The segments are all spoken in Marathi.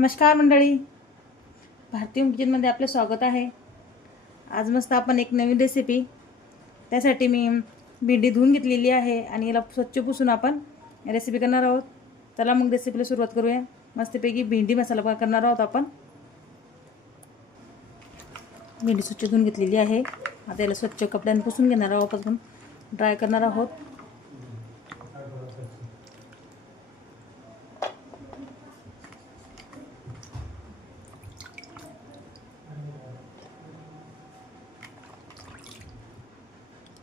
नमस्कार मंडळी. भारतीय किचनमध्ये आपलं स्वागत आहे. आज मस्त आपण एक नवीन रेसिपी त्यासाठी मी भेंडी धुवून घेतलेली आहे आणि याला स्वच्छ पुसून आपण रेसिपी करणार आहोत. चला मग रेसिपीला सुरुवात करूया. मस्तपैकी भेंडी मसाला पा- करणार आहोत आपण. भेंडी स्वच्छ धुवून घेतलेली आहे. आता याला स्वच्छ कपड्याने पुसून घेणार आहोत आपण. ड्राय करणार आहोत.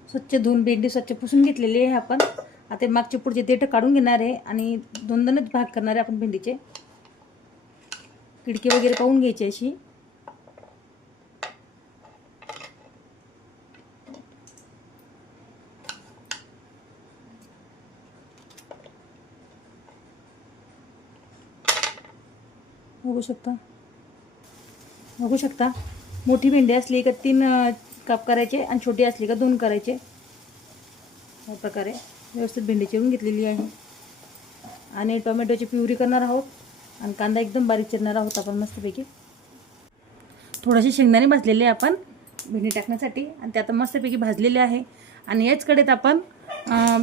स्वच्छ धुवून भेंडी स्वच्छ पुसून घेतलेली आहे आपण. आता मागचे पुढचे देठ काढून घेणार आहे आणि दोन दोनच भाग करणार आहे आपण भेंडीचे. खिडकी वगैरे पाहून घ्यायची अशी. बघू शकता. बघू शकता. मोठी भेंडी असली का तीन काप करायचे आणि छोटी असली का दोन करायचे. या प्रकारे व्यवस्थित भेंडी चिरून घेतलेली आहे. आणि टोमॅटोची प्युरी करणार आहोत. आणि कांदा एकदम बारीक चिरणार आहोत आपण मस्तपैकी. थोडेसे शेंगदाणे भाजलेले आहे आपण भेंडी टाकण्यासाठी. आणि ते आता मस्तपैकी भाजलेले आहे. आणि याच कडेत आपण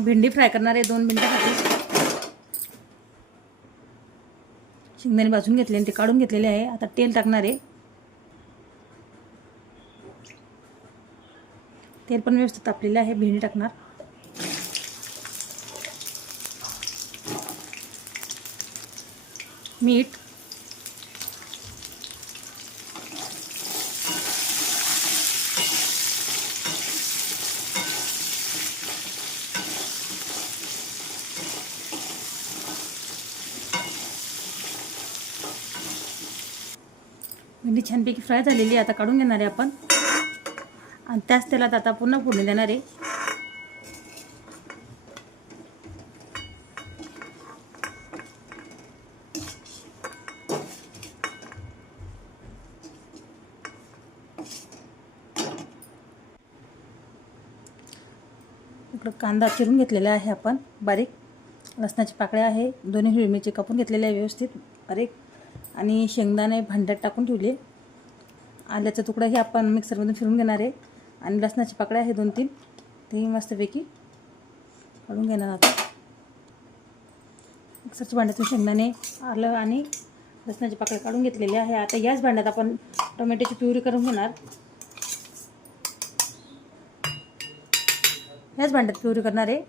भेंडी फ्राय करणार आहे दोन मिनटासाठी शेंगदाणे भाजून घेतले आणि ते काढून घेतलेले आहे. आता तेल टाकणार आहे. तेल पण व्यवस्थित तापलेलं आहे. भेंडी टाकणार. मीठ. भेंडी छानपैकी फ्राय झालेली आहे आता काढून घेणार आहे आपण. आणि त्याच तेलात आता पुन्हा फोडणी देणार आहे. इकडं कांदा चिरून घेतलेला आहे आपण बारीक. लसणाची पाकळ्या आहे दोन्ही हिरवी मिरची कापून घेतलेल्या आहे व्यवस्थित बारीक. आणि शेंगदाणे भांड्यात टाकून ठेवले. आल्याचा तुकडाही आपण मिक्सरमधून फिरून घेणार आहे. आणि लसणाची पाकळ्या आहे दोन तीन तेही मस्तपैकी काढून घेणार आता मिक्सरच्या भांड्यातून शेंगदाणे आलं आणि लसणाची पाकळ्या काढून घेतलेली आहे. आता याच भांड्यात आपण टोमॅटोची प्युरी करून घेणार. याच भांड्यात प्युरी करणार. आहे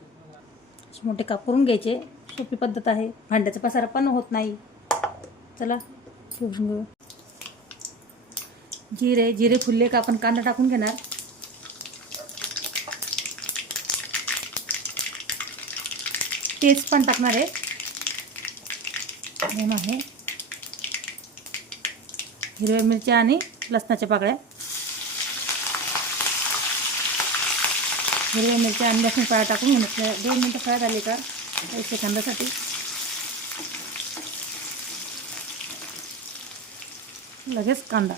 मोठे काप करून घ्यायचे. सोपी पद्धत आहे. भांड्याचा पसारा पण होत नाही. चला शिवून घेऊ. जिरे जिरे फुलले का आपण कांदा टाकून घेणार. तेच पण टाकणार आहे. आहे. हिरव्या मिरच्या आणि लसणाच्या पाकळ्या. हिरव्या मिरच्या आणि लसूण पाया टाकून घेण्यातल्या दोन मिनटं फ्राय झाली का? एक सेकंदासाठी लगेच कांदा.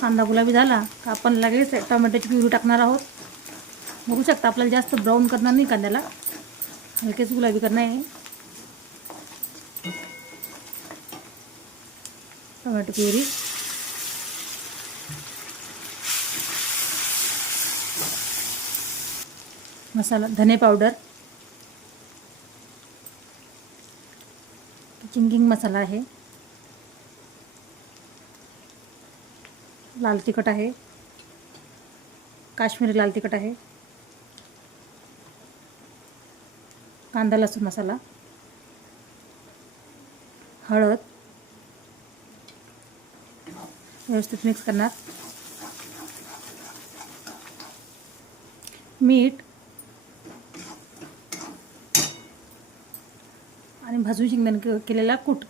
कांदा गुलाबी झाला का आपण लगेच टोमॅटोची प्युरी टाकणार आहोत. बघू शकता आपल्याला जास्त ब्राऊन करणार नाही कांद्याला. हलकेच गुलाबी करणार आहे. Tomato puree. मसाला धने पावडर. चिंगिंग मसाला आहे. लाल तिखट आहे. काश्मीरी लाल तिखट आहे. कांदा लसूण मसाला. हळद. व्यवस्थित मिक्स करणार. मीठ. आणि भाजून शिंगदान केलेला कूट.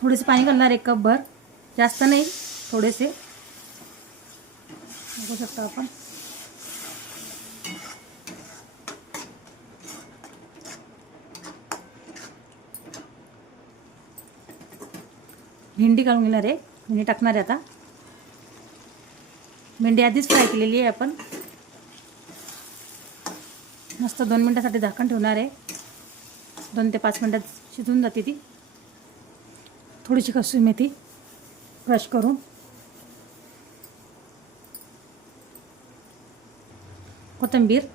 थोडेसे पाणी घालणार एक कप भर. जास्त नाही थोडेसे. बघू शकता आपण. भेंडी काढून घेणार आहे. भेंडी टाकणार आहे आता. भेंडी आधीच फ्राय केलेली आहे आपण. मस्त दोन मिनटासाठी झाकण ठेवणार आहे. दोन ते पाच मिनटात शिजून जाते ती. थोडीशी कसुरी मेथी. क्रश करूँ। कोथिंबीर।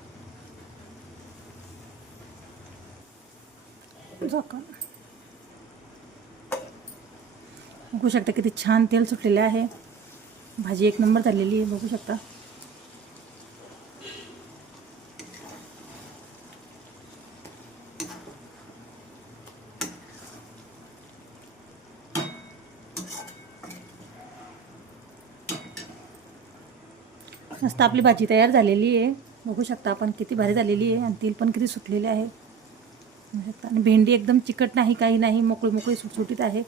बगू बघू शकता किती छान तेल सुटलेले आहे. भाजी एक नंबर झालेली आहे बघू शकता. मस्त आपली भाजी तयार झालेली आहे. बघू शकता आपण किती भारी झालेली आहे आणि तेल पण किती सुटलेले आहे. बघू शकता. आणि भेंडी एकदम चिकट नाही काही नाही मोकळी मोकळी सुटसुटीत आहे.